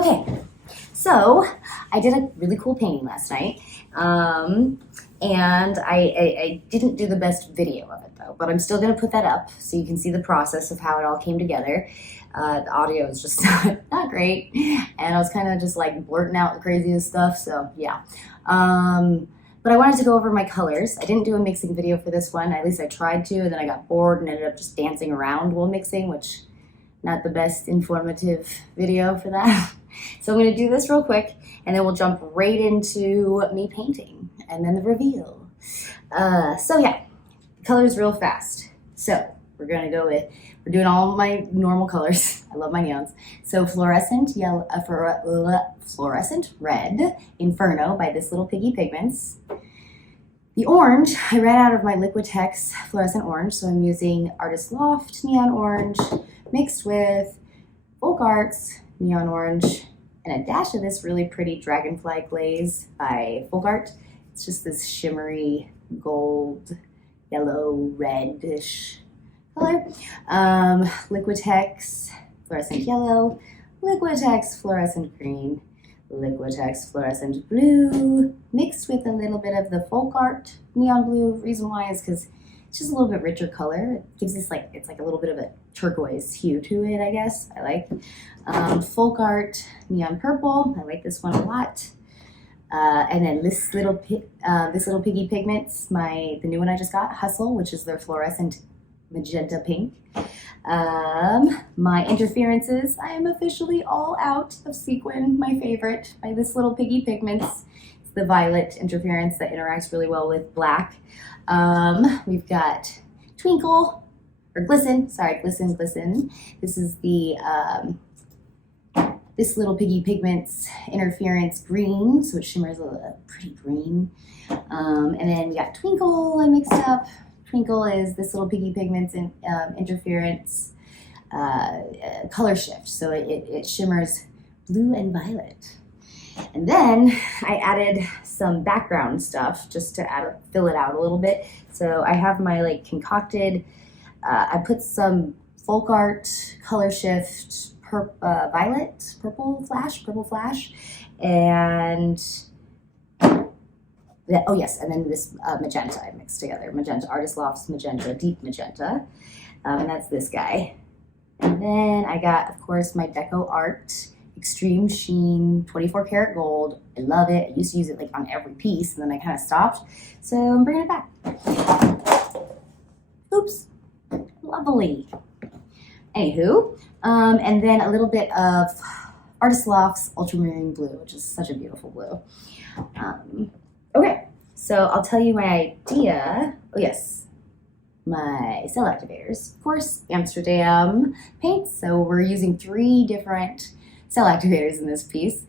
Okay, so I did a really cool painting last night, and I didn't do the best video of it though, but I'm still gonna put that up so you can see the process of how it all came together. The audio is just not great, and I was kind of just like blurting out the craziest stuff, so yeah. But I wanted to go over my colors. I didn't do a mixing video for this one, at least I tried to, and then I got bored and ended up just dancing around while mixing, which not the best informative video for that. So I'm gonna do this real quick, and then we'll jump right into me painting, and then the reveal. So yeah, colors real fast. So we're gonna go with, we're doing all my normal colors. I love my neons. So fluorescent yellow, fluorescent red, Inferno by This Little Piggy Pigments. The orange, I ran out of my Liquitex fluorescent orange, so I'm using Artist Loft Neon Orange mixed with Folk Arts Neon Orange and a dash of this really pretty Dragonfly Glaze by Folk Art. It's just this shimmery gold, yellow, reddish color. Liquitex fluorescent yellow, Liquitex fluorescent green, Liquitex fluorescent blue, mixed with a little bit of the Folk Art neon blue. Reason why is because it's just a little bit richer color. It gives this like, it's like a little bit of a turquoise hue to it, I guess. I like. Folk Art neon purple. I like this one a lot. And then this little Piggy Pigments, the new one I just got, Hustle, which is their fluorescent magenta pink. My interferences, I am officially all out of Sequin, my favorite, by This Little Piggy Pigments. It's the violet interference that interacts really well with black. We've got Twinkle, or Glisten, sorry, Glisten. This is the This Little Piggy Pigments interference green, so it shimmers a pretty green. And then we got Twinkle I mixed up. Twinkle is This Little Piggy Pigments and interference color shift, so it shimmers blue and violet. And then I added some background stuff just to fill it out a little bit. So I have my like concocted, I put some Folk Art color shift violet, purple flash, and oh yes, and then this magenta I mixed together. Magenta, Artist Loft's magenta, deep magenta, and that's this guy. And then I got, of course, my Deco Art Extreme Sheen 24 karat gold. I love it. I used to use it like on every piece, and then I kind of stopped. So I'm bringing it back. Oops, lovely. Anywho, and then a little bit of Artist Loft's Ultramarine Blue, which is such a beautiful blue. Okay, so I'll tell you my idea. Oh yes, my cell activators. Of course, Amsterdam paints. So we're using 3 different cell activators in this piece.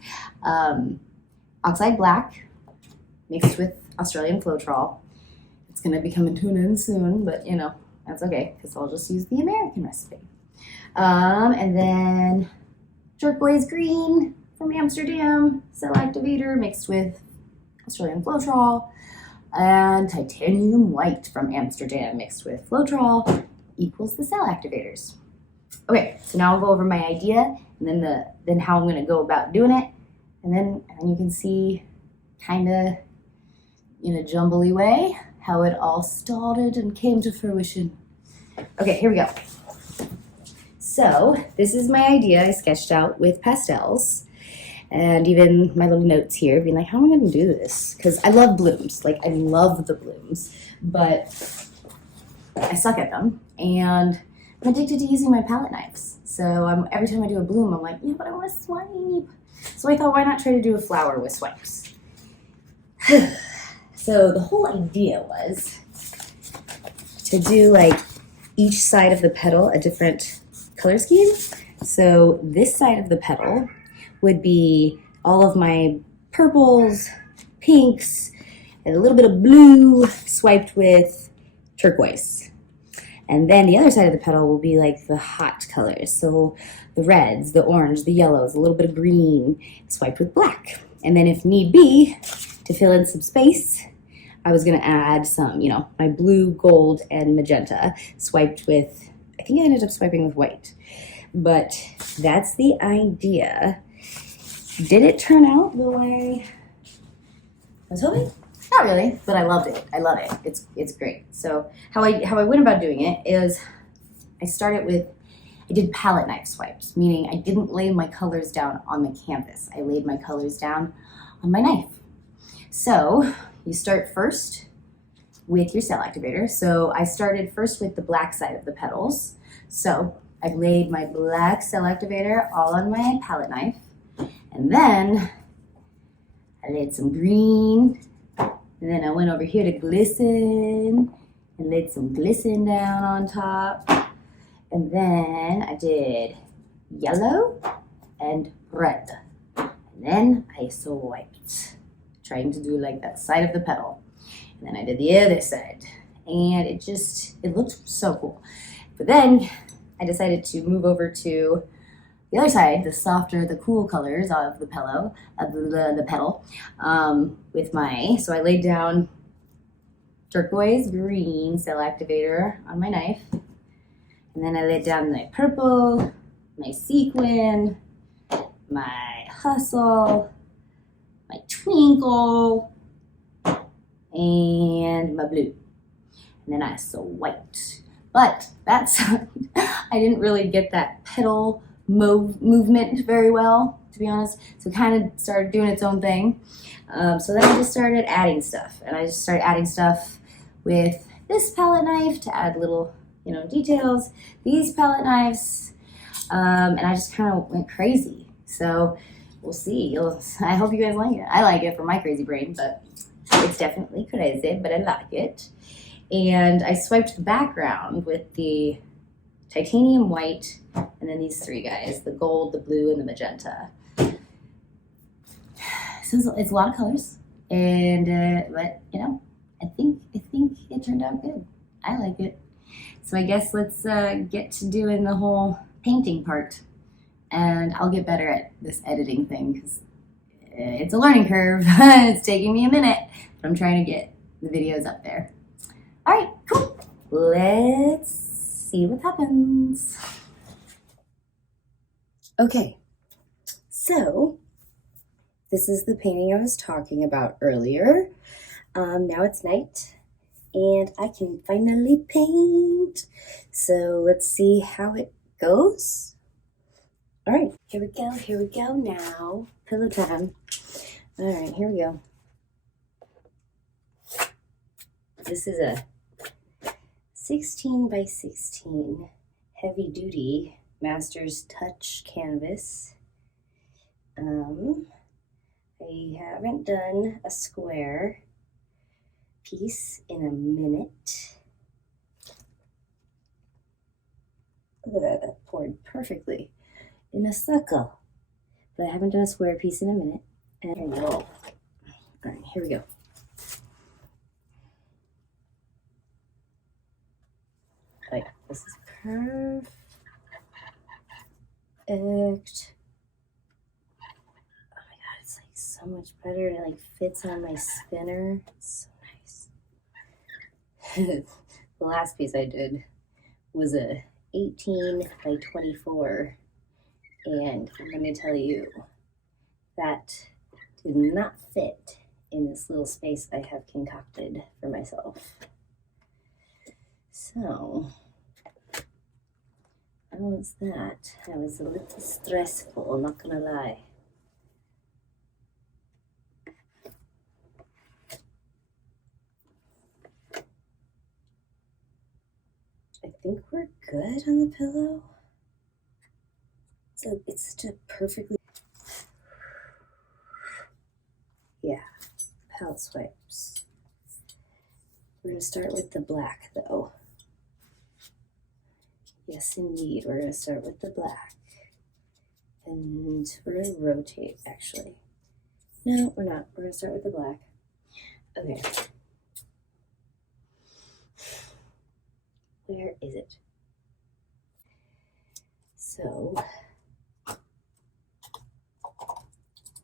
Oxide Black mixed with Australian Floetrol. It's gonna be coming to an end soon, but you know, that's okay, because I'll just use the American recipe. And then turquoise green from Amsterdam, cell activator mixed with Australian Floetrol, and titanium white from Amsterdam mixed with Floetrol equals the cell activators. Okay, so now I'll go over my idea, and then how I'm gonna go about doing it, and then you can see kind of in a jumbly way how it all started and came to fruition. Okay, here we go. So this is my idea I sketched out with pastels. And even my little notes here, being like, how am I going to do this? Because I love blooms. Like, I love the blooms. But I suck at them. And I'm addicted to using my palette knives. So every time I do a bloom, I'm like, yeah, but I want to swipe. So I thought, why not try to do a flower with swipes? So the whole idea was to do, like, each side of the petal a different color scheme. So this side of the petal would be all of my purples, pinks, and a little bit of blue swiped with turquoise. And then the other side of the petal will be like the hot colors. So the reds, the orange, the yellows, a little bit of green swiped with black. And then if need be, to fill in some space, I was gonna add some, my blue, gold, and magenta swiped with, I think I ended up swiping with white. But that's the idea. Did it turn out the way I was hoping? Not really, but I loved it. I love it. It's great. So how I went about doing it is I did palette knife swipes, meaning I didn't lay my colors down on the canvas. I laid my colors down on my knife. So you start first with your cell activator. So I started first with the black side of the petals. So I laid my black cell activator all on my palette knife, and then I laid some green, and then I went over here to glisten and laid some glisten down on top. And then I did yellow and red. And then I swiped, trying to do like that side of the petal. And then I did the other side. And it looked so cool. But then I decided to move over to the other side, the softer, the cool colors of the petal, so I laid down turquoise green cell activator on my knife. And then I laid down my purple, my sequin, my hustle, my twinkle, and my blue. And then I swiped. But that's, I didn't really get that petal movement very well, to be honest. So it kind of started doing its own thing. So then I just started adding stuff. And I just started adding stuff with this palette knife to add little, details. These palette knives. And I just kind of went crazy. So we'll see. I hope you guys like it. I like it for my crazy brain, but it's definitely crazy, but I like it. And I swiped the background with the titanium white, and then these three guys, the gold, the blue, and the magenta. So it's a lot of colors, and but I think it turned out good. I like it. So I guess let's get to doing the whole painting part, and I'll get better at this editing thing because it's a learning curve. It's taking me a minute, but I'm trying to get the videos up there. All right, cool. Let's see what happens. Okay, so this is the painting I was talking about earlier. Now it's night and I can finally paint. So let's see how it goes. All right, here we go now. Pillow time. All right, here we go. This is a 16 by 16 heavy duty Master's Touch canvas. I haven't done a square piece in a minute. Look at that poured perfectly in a circle. But I haven't done a square piece in a minute. And here we go. All right, here we go. Like, this is perfect. Oh my god, it's like so much better. It like fits on my spinner. It's so nice. The last piece I did was a 18 by 24, and let me tell you, that did not fit in this little space I have concocted for myself. So, how was that? That was a little stressful, not gonna lie. I think we're good on the pillow. So it's such a perfectly, yeah, palette swipes. We're gonna start with the black though. Yes, indeed, we're gonna start with the black. And we're gonna rotate, actually. No, we're not. We're gonna start with the black. Okay. Where is it? So, we're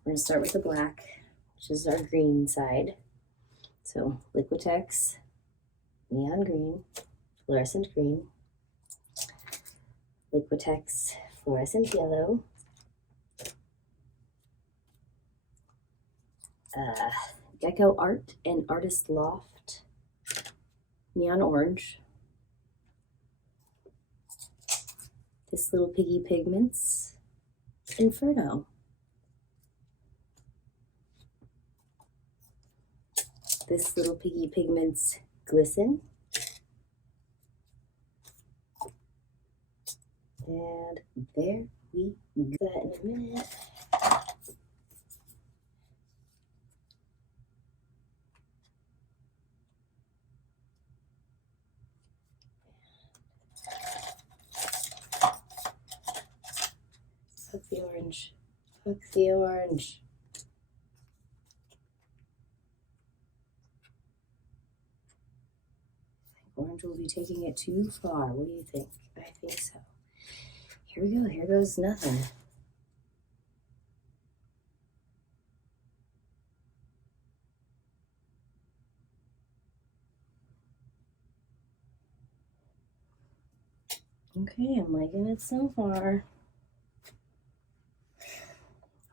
gonna start with the black, which is our green side. So, Liquitex, neon green, fluorescent green, Liquitex, fluorescent yellow, Gecko Art and Artist Loft Neon Orange. This Little Piggy Pigments Inferno. This Little Piggy Pigments Glisten. And there we go. That in a minute. Hook the orange. Hook the orange. Orange will be taking it too far. What do you think? I think so. Here we go. Here goes nothing. Okay, I'm liking it so far.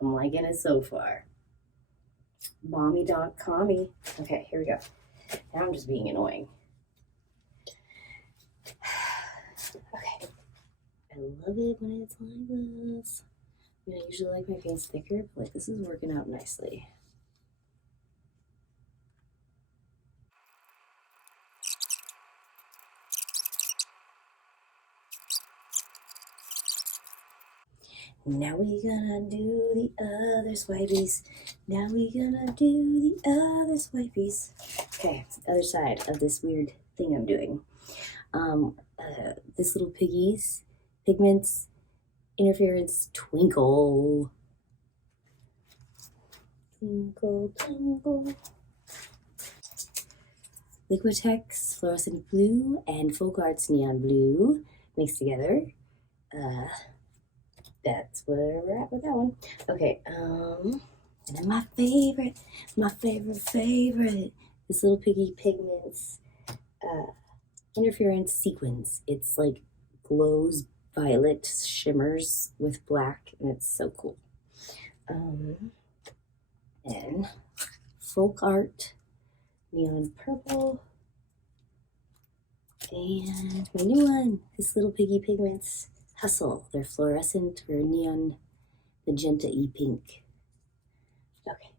I'm liking it so far. Balmy.com-y. Okay, here we go. Now I'm just being annoying. Okay. I love it when it's like this. I mean, I usually like my paints thicker, but like this is working out nicely. Now we gonna do the other swipies. Now we gonna do the other swipies. Okay, other side of this weird thing I'm doing. This Little Piggies Pigments Interference Twinkle. Twinkle, twinkle. Liquitex Fluorescent Blue and Folk Arts Neon Blue mixed together. That's where we're at with that one. Okay, and then my favorite, this Little Piggy Pigments Interference Sequins. It's like glows violet, shimmers with black, and it's so cool. And Folk Art Neon Purple. And my new one, this Little Piggy Pigments Hustle. They're fluorescent or neon magenta-y pink. Okay.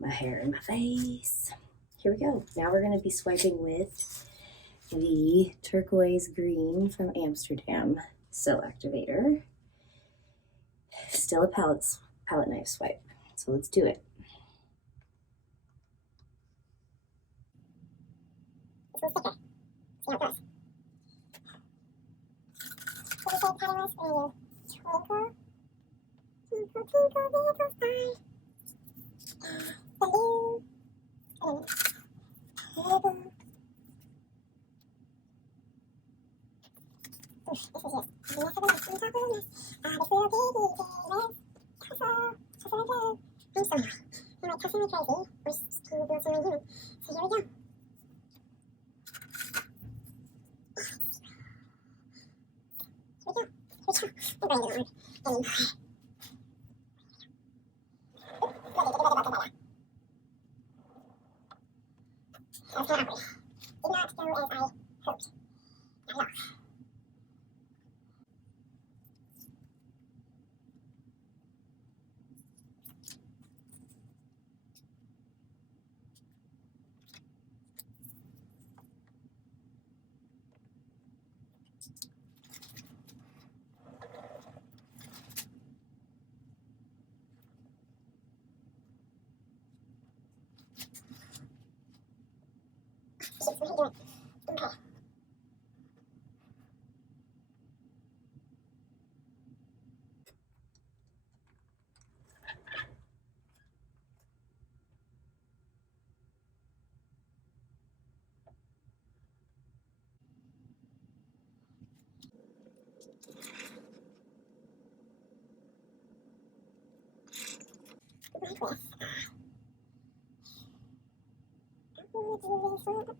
My hair and my face. Here we go. Now we're going to be swiping with the turquoise green from Amsterdam Cell Activator. Still a palette knife swipe. So let's do it. This one's thicker. See how it goes. What do you say pattern was for you? Twinkle, twinkle, twinkle, little star. Blue. Little. This is it. This little baby is hustle, hustle, I'm so high. I'm like cussing like crazy. We're still built in my unit. So here we go. I'm going to go on anymore. That's not ugly. Did not go as I hoped. Not at all. What are you doing? Okay. Like this. I want to do this one, but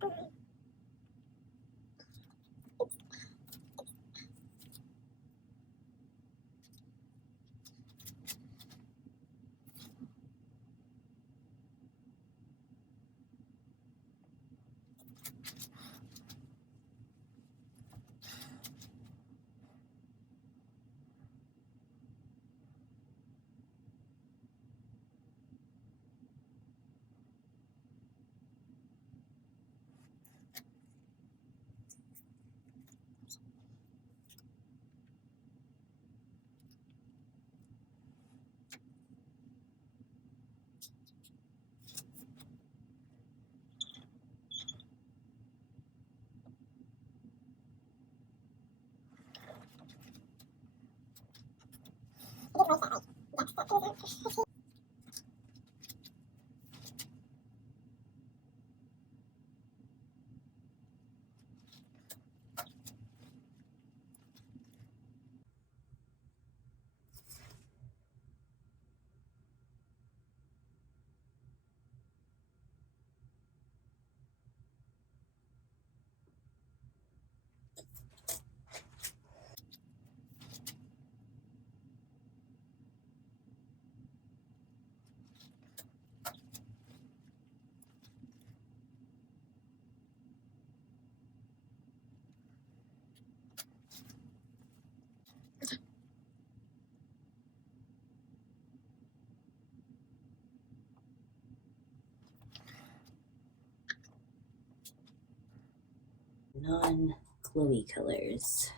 Non-glowy colors.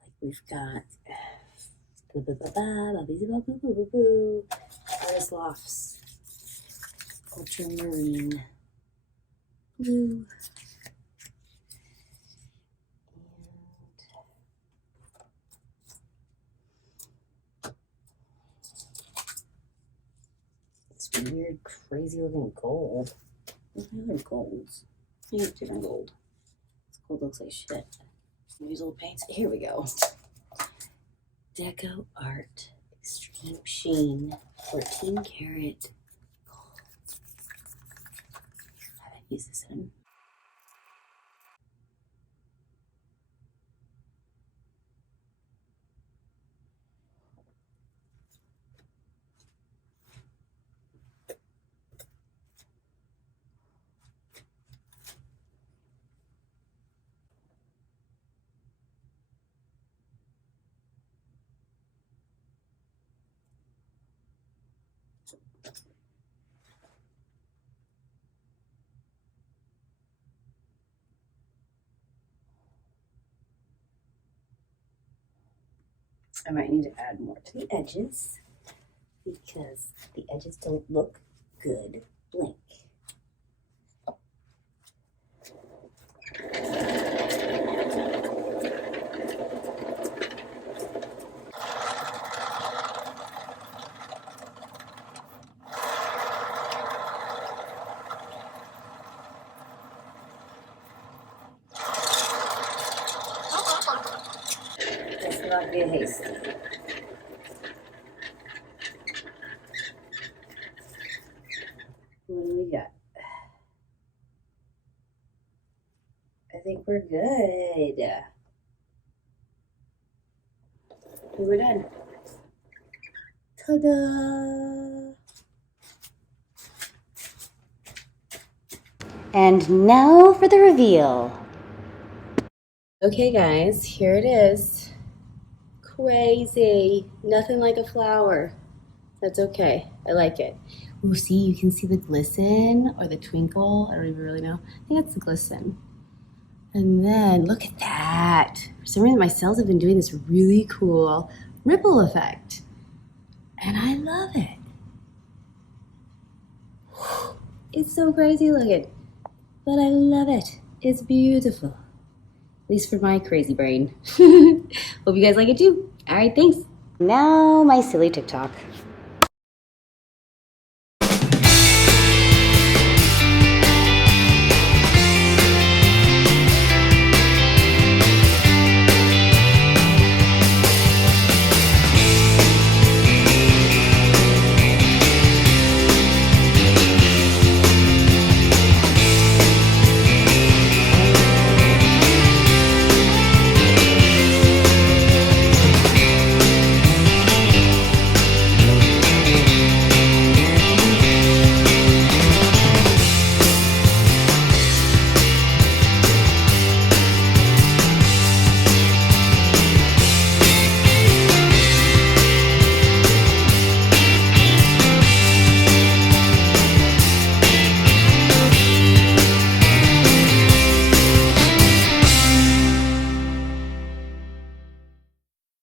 Like we've got Artist Lofts, Ultramarine Blue, and this weird, crazy looking gold. What are the other golds? I think it's different gold. This gold looks like shit. These old paints. Here we go. Deco Art Extreme Sheen 14 karat gold. I haven't used this in. I might need to add more to the edges because the edges don't look good. Blink. Let's not be hasty. What do we got? I think we're good. We're done. Ta-da! And now for the reveal. Okay guys, here it is. Crazy. Nothing like a flower. That's okay. I like it. Oh, see, you can see the glisten or the twinkle. I don't even really know. I think that's the glisten. And then look at that. For some reason, my cells have been doing this really cool ripple effect. And I love it. It's so crazy looking, but I love it. It's beautiful. At least for my crazy brain. Hope you guys like it too. All right, thanks. Now my silly TikTok.